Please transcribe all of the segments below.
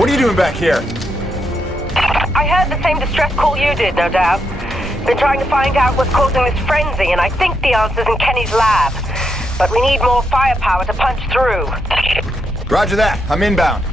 What are you doing back here? I heard the same distress call you did, no doubt. Been trying to find out what's causing this frenzy, and I think the answer's in Kenny's lab. But we need more firepower to punch through. Roger that. I'm inbound.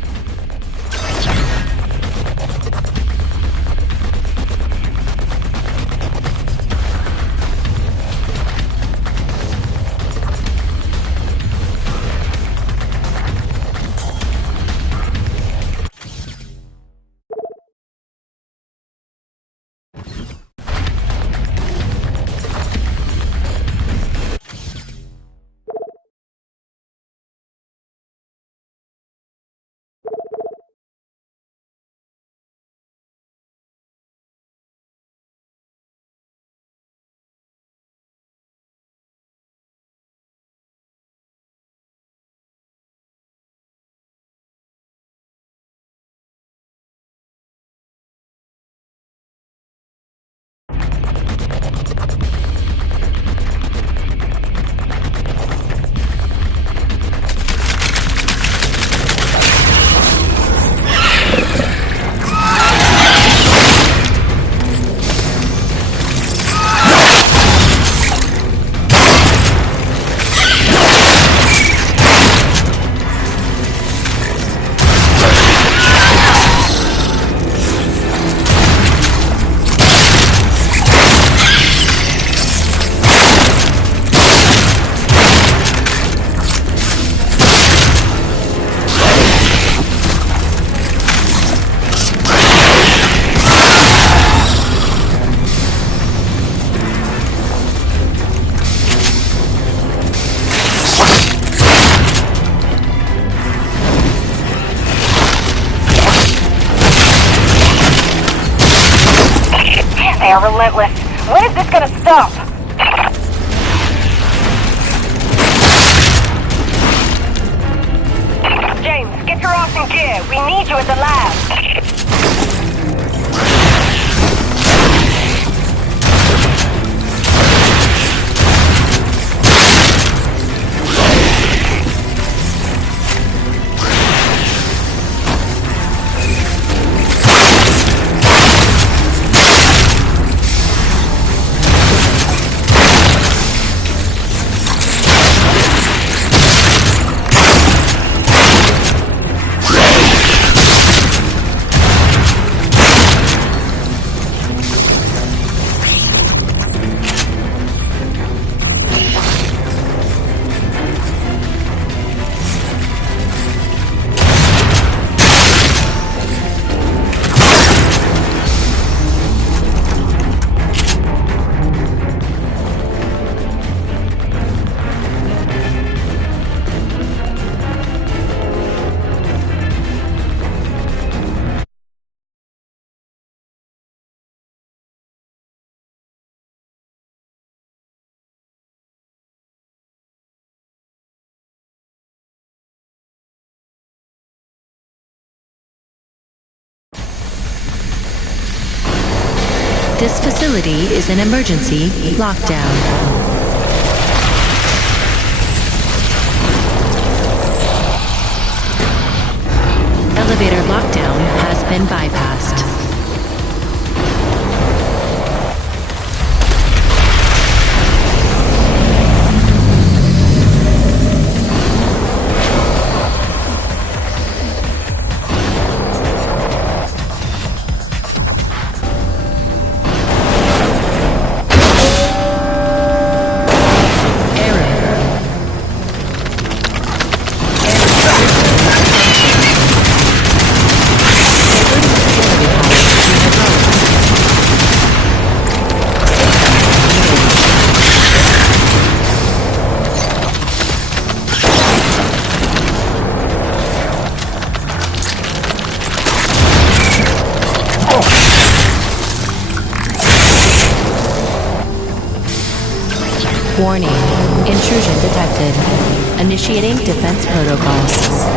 They are relentless. When is this gonna stop? James, get your ass in gear. We need you at the lab. This facility is an emergency lockdown. Elevator lockdown has been bypassed. Warning. Intrusion detected. Initiating defense protocols.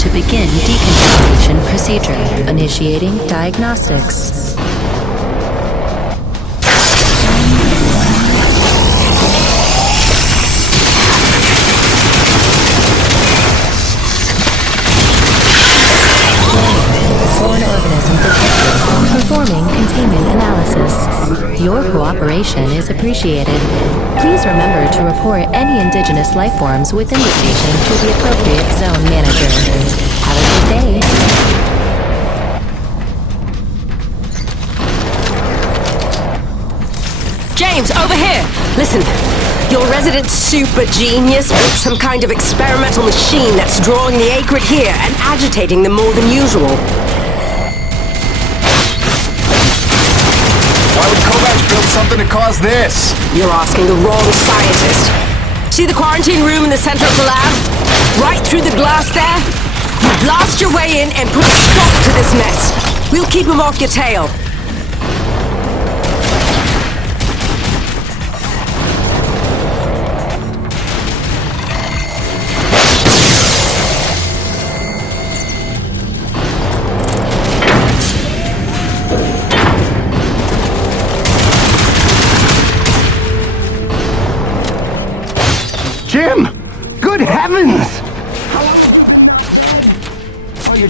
To begin decontamination procedure. Initiating diagnostics. Foreign organism detected. Performing containment analysis. Your cooperation is appreciated. Please remember to report any indigenous life forms within the station to the appropriate zone manager. Have a good day. James, over here! Listen, your resident super genius built some kind of experimental machine that's drawing the acrid here and agitating them more than usual. Why would Kovacs build something to cause this? You're asking the wrong scientist. See the quarantine room in the center of the lab? Right through the glass there? You blast your way in and put a stop to this mess. We'll keep him off your tail.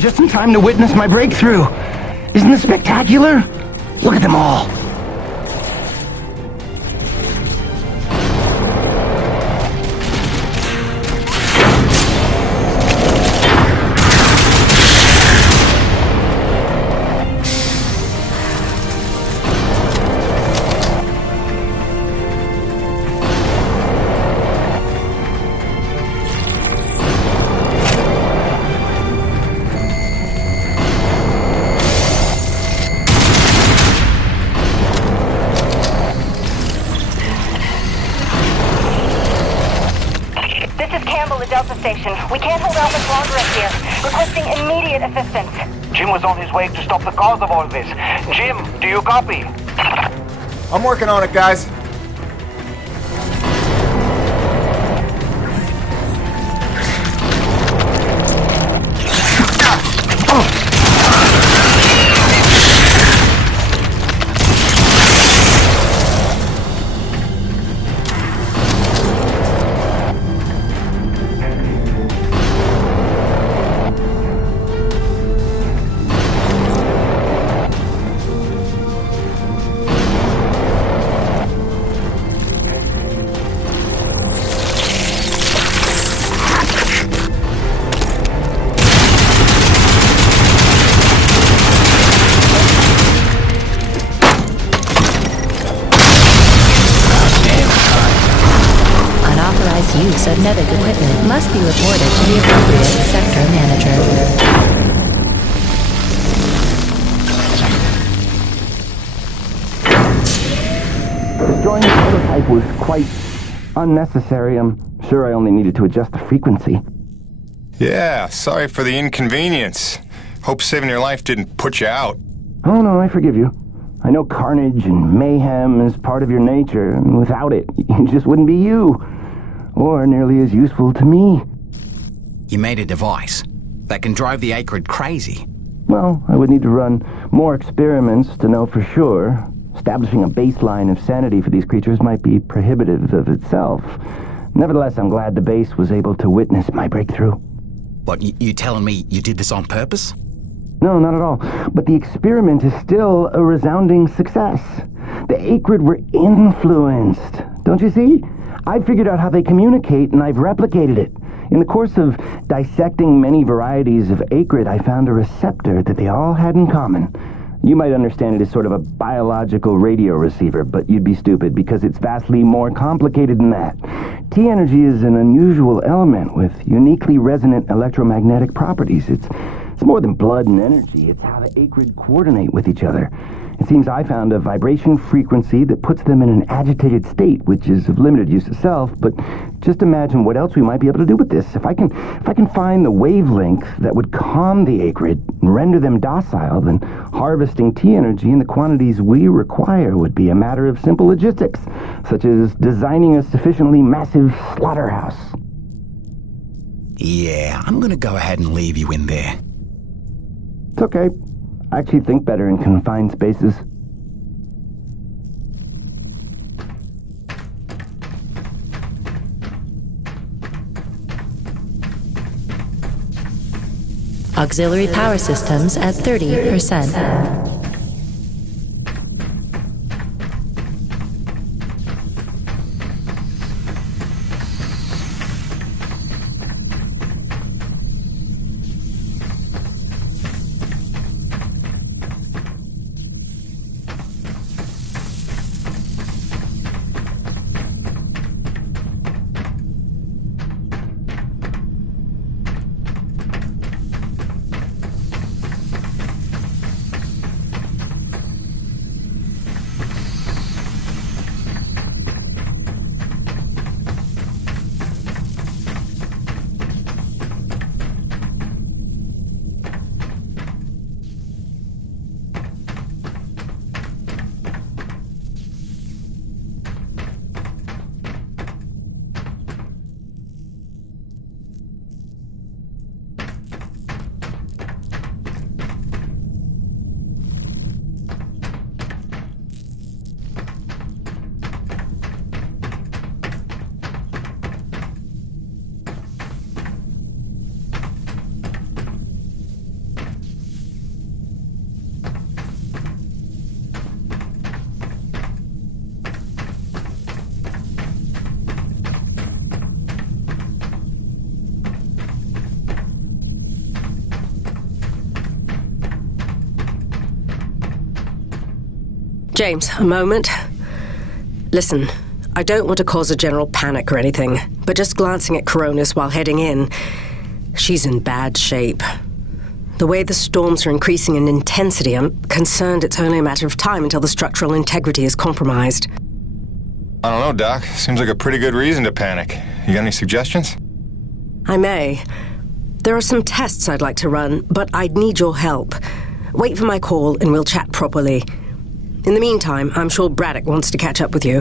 just in time to witness my breakthrough. Isn't this spectacular? Look at them all. We can't hold out much longer up here. Requesting immediate assistance. Jim was on his way to stop the cause of all this. Jim, do you copy? I'm working on it, guys. Use of medic equipment must be reported to the appropriate sector manager. Destroying the prototype was quite unnecessary. I'm sure I only needed to adjust the frequency. Yeah, sorry for the inconvenience. Hope saving your life didn't put you out. Oh no, I forgive you. I know carnage and mayhem is part of your nature, and without it, you just wouldn't be you. Or nearly as useful to me. You made a device that can drive the Acrid crazy. Well, I would need to run more experiments to know for sure. Establishing a baseline of sanity for these creatures might be prohibitive of itself. Nevertheless, I'm glad the base was able to witness my breakthrough. What, you telling me you did this on purpose? No, not at all. But the experiment is still a resounding success. The Acrid were influenced. Don't you see? I've figured out how they communicate, and I've replicated it. In the course of dissecting many varieties of Acrid, I found a receptor that they all had in common. You might understand it as sort of a biological radio receiver, but you'd be stupid because it's vastly more complicated than that. T-energy is an unusual element with uniquely resonant electromagnetic properties. It's more than blood and energy. It's how the Acrid coordinate with each other. It seems I found a vibration frequency that puts them in an agitated state, which is of limited use itself, but just imagine what else we might be able to do with this. If I can find the wavelength that would calm the Acrid and render them docile, then harvesting T-energy in the quantities we require would be a matter of simple logistics, such as designing a sufficiently massive slaughterhouse. Yeah, I'm gonna go ahead and leave you in there. It's okay. I actually think better in confined spaces. Auxiliary power systems at 30%. James, a moment. Listen, I don't want to cause a general panic or anything, but just glancing at Coronis while heading in, she's in bad shape. The way the storms are increasing in intensity, I'm concerned it's only a matter of time until the structural integrity is compromised. I don't know, Doc. Seems like a pretty good reason to panic. You got any suggestions? I may. There are some tests I'd like to run, but I'd need your help. Wait for my call and we'll chat properly. In the meantime, I'm sure Braddock wants to catch up with you.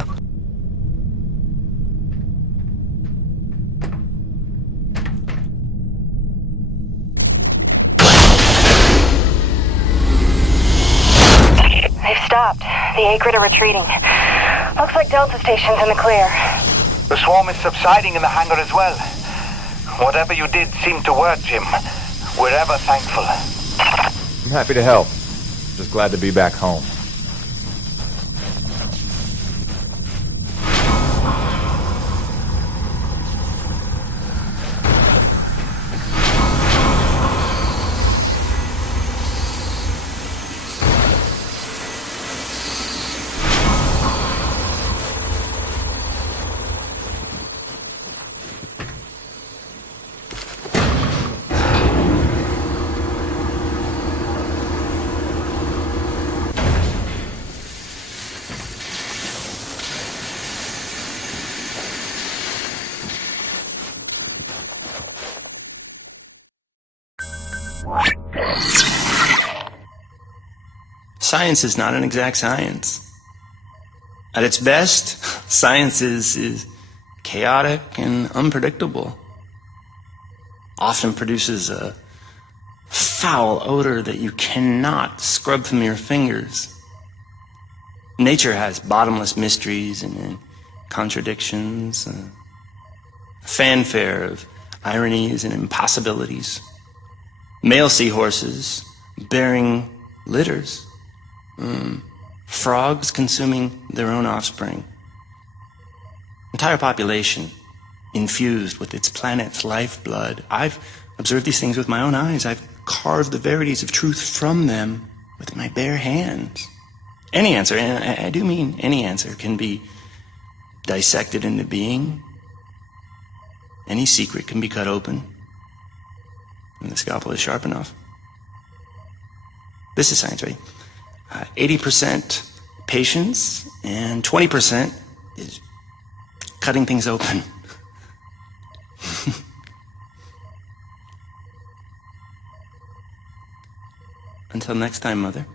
They've stopped. The Acrid are retreating. Looks like Delta Station's in the clear. The swarm is subsiding in the hangar as well. Whatever you did seemed to work, Jim. We're ever thankful. I'm happy to help. Just glad to be back home. Science is not an exact science. At its best, science is chaotic and unpredictable. Often produces a foul odor that you cannot scrub from your fingers. Nature has bottomless mysteries and contradictions, a fanfare of ironies and impossibilities. Male seahorses bearing litters. Frogs consuming their own offspring. Entire population infused with its planet's lifeblood. I've observed these things with my own eyes. I've carved the verities of truth from them with my bare hands. Any answer, and I do mean any answer, can be dissected into being. Any secret can be cut open when the scalpel is sharp enough. This is science, right? 80% patience and 20% is cutting things open. Until next time, Mother.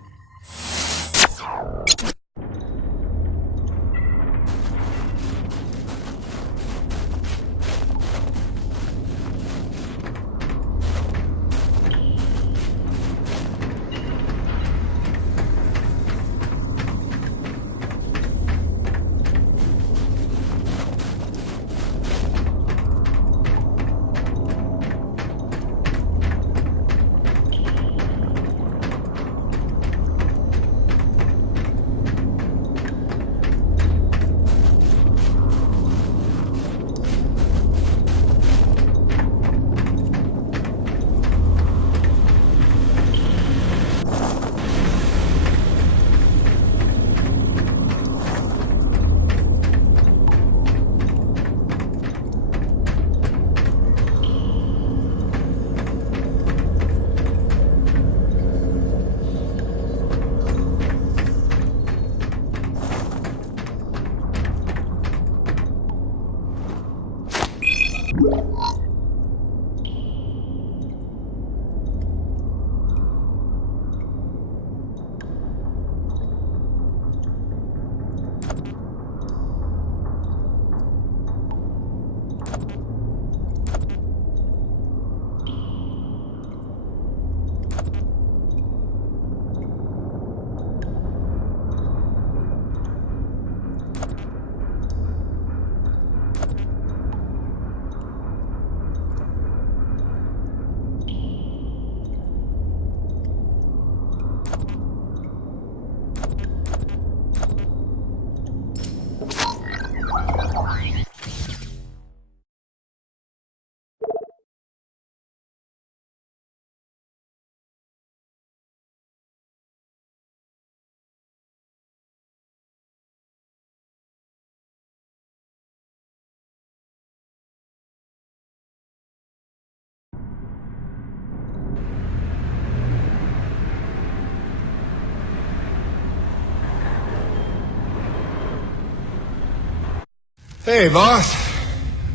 Hey, boss.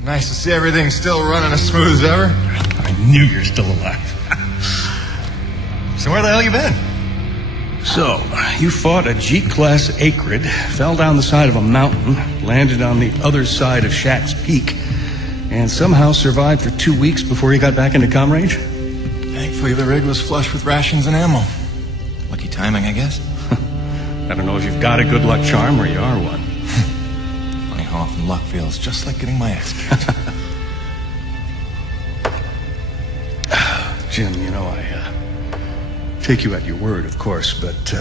Nice to see everything still running as smooth as ever. I knew you're still alive. So where the hell you been? So, you fought a G-class acrid, fell down the side of a mountain, landed on the other side of Shack's Peak, and somehow survived for 2 weeks before you got back into comm range? Thankfully, the rig was flush with rations and ammo. Lucky timing, I guess. I don't know if you've got a good luck charm or you are one. Funny how often luck feels just like getting my ass kicked. Jim, you know, I take you at your word, of course, but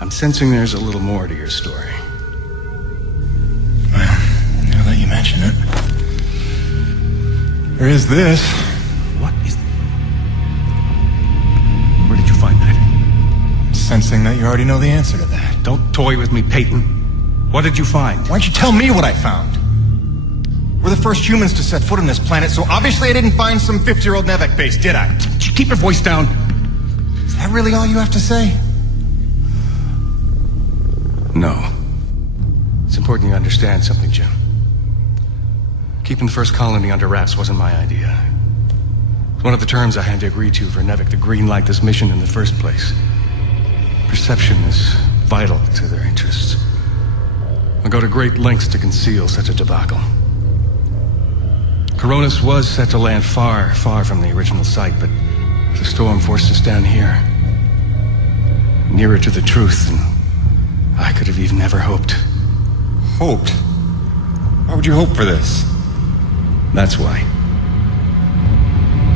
I'm sensing there's a little more to your story. Well, now that you mention it, there is this. What is... Where did you find that? I'm sensing that you already know the answer to that. Don't toy with me, Peyton. What did you find? Why don't you tell me what I found? We're the first humans to set foot on this planet, so obviously I didn't find some 50-year-old Nevek base, did I? Keep your voice down. Is that really all you have to say? No. It's important you understand something, Jim. Keeping the first colony under wraps wasn't my idea. It's one of the terms I had to agree to for Nevek to greenlight this mission in the first place. Perception is vital to their interests. I'll go to great lengths to conceal such a debacle. Coronis was set to land far, far from the original site, but the storm forced us down here. Nearer to the truth than I could have even ever hoped. Hoped? Why would you hope for this? That's why.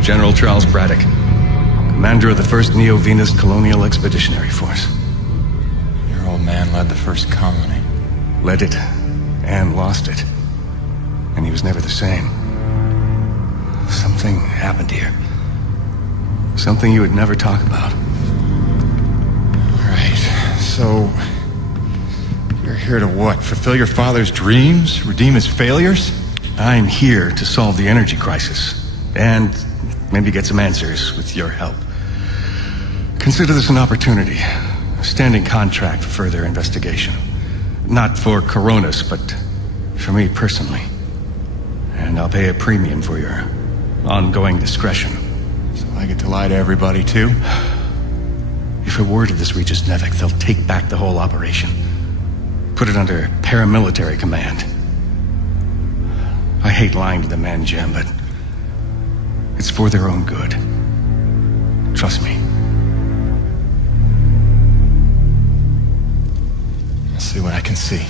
General Charles Braddock, commander of the 1st Neo-Venus Colonial Expeditionary Force. Your old man led the first colony. Led it, and lost it. And he was never the same. Something happened here. Something you would never talk about. All right, so... you're here to what? Fulfill your father's dreams? Redeem his failures? I'm here to solve the energy crisis. And maybe get some answers with your help. Consider this an opportunity. A standing contract for further investigation. Not for Coronis, but for me personally. And I'll pay a premium for your ongoing discretion. So I get to lie to everybody, too? If a word of this reaches Nevek, they'll take back the whole operation. Put it under paramilitary command. I hate lying to the men, Jim, but it's for their own good. Trust me. I'll see what I can see.